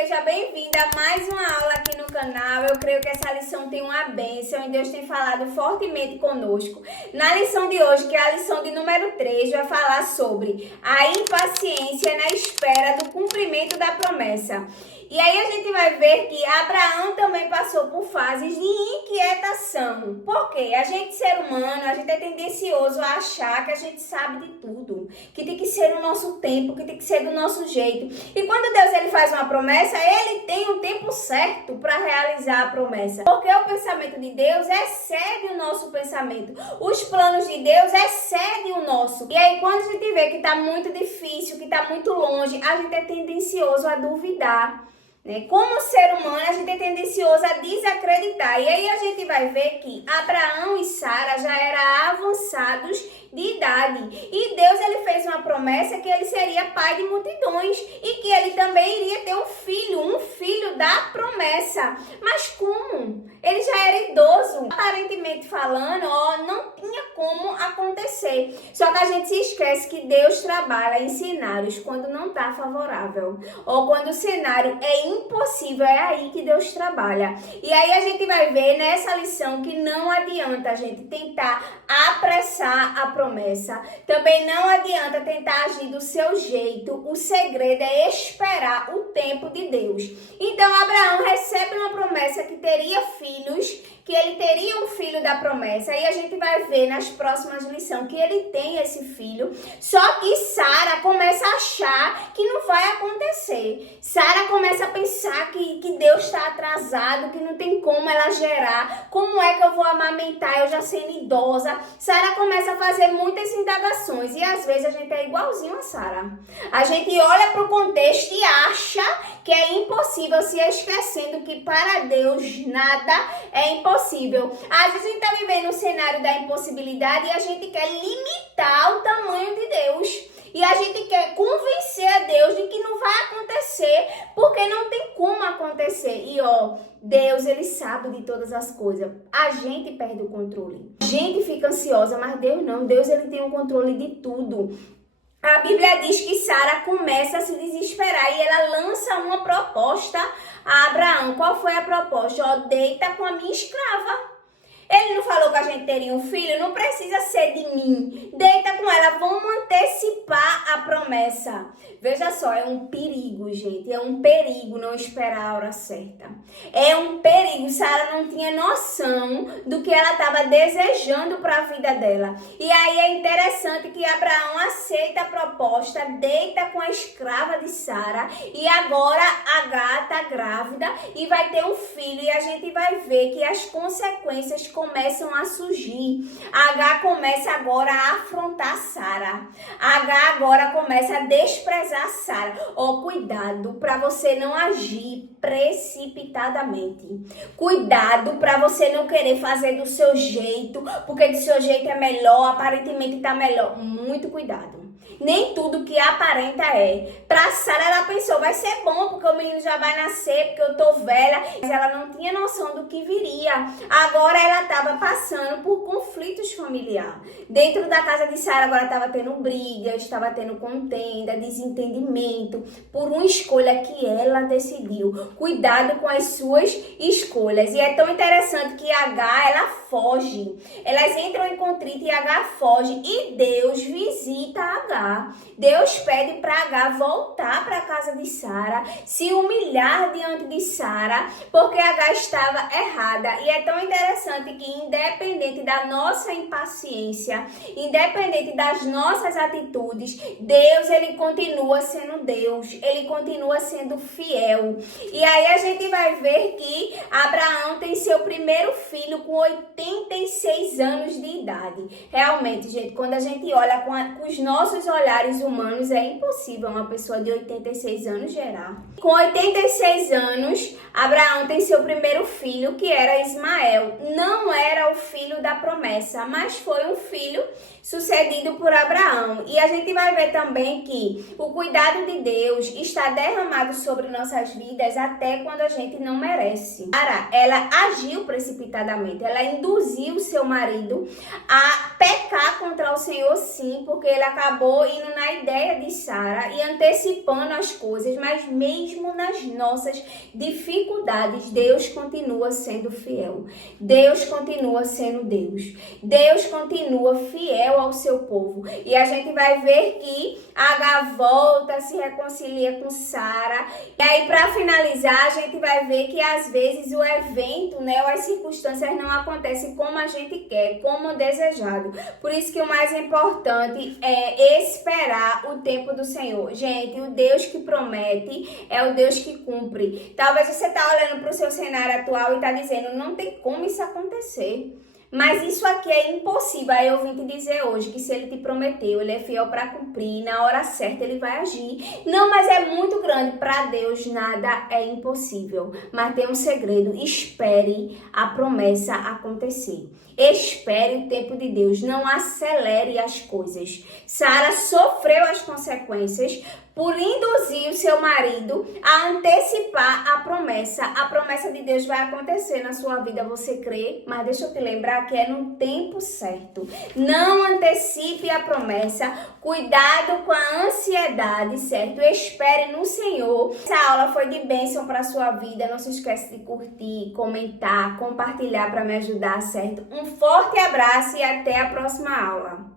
seja bem-vinda a mais uma aula aqui no canal. Eu creio que essa lição tem uma bênção e Deus tem falado fortemente conosco. Na lição de hoje, que é a lição de número 3, vai falar sobre a impaciência na espera do cumprimento da promessa. E aí a gente vai ver que Abraão também passou por fases de inquietação. Por quê? A gente, ser humano, a gente é tendencioso a achar que a gente sabe de tudo, que tem que ser no nosso tempo, que tem que ser do nosso jeito. E quando Deus ele faz uma promessa, ele tem um tempo certo para realizar a promessa. Porque o pensamento de Deus excede o nosso pensamento. Os planos de Deus excedem o nosso. E aí quando a gente vê que está muito difícil, que está muito longe, a gente é tendencioso a duvidar. Como ser humano, a gente é tendencioso a desacreditar. E aí a gente vai ver que Abraão e Sara já eram avançados de idade. E Deus ele fez uma promessa que ele seria pai de multidões. E que ele também iria ter um filho da promessa. Mas como? Ele já era idoso. Aparentemente falando, não tinha como acontecer. Só que a gente se esquece que Deus trabalha em cenários quando não está favorável. Ou quando o cenário é impossível, é aí que Deus trabalha. E aí a gente vai ver nessa lição que não adianta a gente tentar apressar a promessa. Também não adianta tentar agir do seu jeito. O segredo é esperar o tempo de Deus. Então Abraão recebe uma promessa que teria filhos, que ele teria um filho da promessa. E a gente vai ver nas próximas lições que ele tem esse filho. Só que Sara começa a achar que não vai acontecer. Sara começa a pensar que Deus está atrasado, que não tem como ela gerar. Como é que eu vou amamentar eu já sendo idosa? Sara começa a fazer muitas indagações. E às vezes a gente é igualzinho a Sara. A gente olha para o contexto e acha que é impossível, se esquecendo que para Deus nada é impossível. Às vezes a gente está vivendo um cenário da impossibilidade e a gente quer limitar o tamanho de Deus. E a gente quer convencer a Deus de que não vai acontecer, porque não tem como acontecer. E Deus, ele sabe de todas as coisas. A gente perde o controle. A gente fica ansiosa, mas Deus não. Deus, ele tem o controle de tudo. A Bíblia diz que Sara começa a se desesperar e ela lança uma proposta a Abraão. Qual foi a proposta? Deita com a minha escrava. Ele não falou que a gente teria um filho? Não precisa ser de mim. Deita com ela. Vamos antecipar a promessa. Veja só, é um perigo, gente. É um perigo não esperar a hora certa. É um perigo. Sara não tinha noção do que ela estava desejando para a vida dela. E aí é interessante que Abraão aceita a proposta, deita com a escrava de Sara. E agora Agar está grávida e vai ter um filho. E a gente vai ver que as consequências começam a surgir. Agar começa agora a afrontar Sara. Agar agora começa a desprezar Sara. Cuidado para você não agir precipitadamente. Cuidado para você não querer fazer do seu jeito, porque do seu jeito é melhor, aparentemente está melhor. Muito cuidado. Nem tudo que aparenta é. Pra Sara, ela pensou, vai ser bom, porque o menino já vai nascer, porque eu tô velha. Mas ela não tinha noção do que viria. Agora ela estava passando por conflitos familiares. Dentro da casa de Sara, agora estava tendo brigas, estava tendo contenda, desentendimento, por uma escolha que ela decidiu. Cuidado com as suas escolhas. E é tão interessante que Agar, ela foge. Elas entram em contrito e Agar foge. E Deus visita Agar. Deus pede para Agar voltar para a casa de Sara, se humilhar diante de Sara, porque Agar estava errada. E é tão interessante que, independente da nossa impaciência, independente das nossas atitudes, Deus, ele continua sendo Deus, ele continua sendo fiel. E aí a gente vai ver que Abraão tem seu primeiro filho com 86 anos de idade. Realmente, gente, quando a gente olha com os nossos olhares humanos, é impossível uma pessoa de 86 anos gerar. Com 86 anos, Abraão tem seu primeiro filho, que era Ismael. Não era o filho da promessa, mas foi um filho sucedido por Abraão. E a gente vai ver também que o cuidado de Deus está derramado sobre nossas vidas até quando a gente não merece. Ela agiu precipitadamente, ela induziu seu marido a pecar contra o Senhor, sim, porque ele acabou indo na ideia de Sara e antecipando as coisas, mas mesmo nas nossas dificuldades, Deus continua sendo fiel. Deus continua sendo Deus. Deus continua fiel ao seu povo. E a gente vai ver que Agar volta, se reconcilia com Sara. E aí, para finalizar, a gente vai ver que às vezes o evento, né, ou as circunstâncias não acontecem como a gente quer, como desejado. Por isso que o mais importante é esperar o tempo do Senhor. Gente, o Deus que promete é o Deus que cumpre. Talvez você tá olhando para o seu cenário atual e tá dizendo, não tem como isso acontecer. Mas isso aqui é impossível. Aí eu vim te dizer hoje que se ele te prometeu, ele é fiel para cumprir, na hora certa ele vai agir. Não, mas é muito grande. Para Deus nada é impossível. Mas tem um segredo, espere a promessa acontecer. Espere o tempo de Deus, não acelere as coisas. Sara sofreu as consequências por induzir o seu marido a antecipar a promessa. A promessa de Deus vai acontecer na sua vida, você crê? Mas deixa eu te lembrar que é no tempo certo. Não antecipe a promessa. Cuidado com a ansiedade, certo? Espere no Senhor. Essa aula foi de bênção para a sua vida. Não se esquece de curtir, comentar, compartilhar para me ajudar, certo? Um forte abraço e até a próxima aula.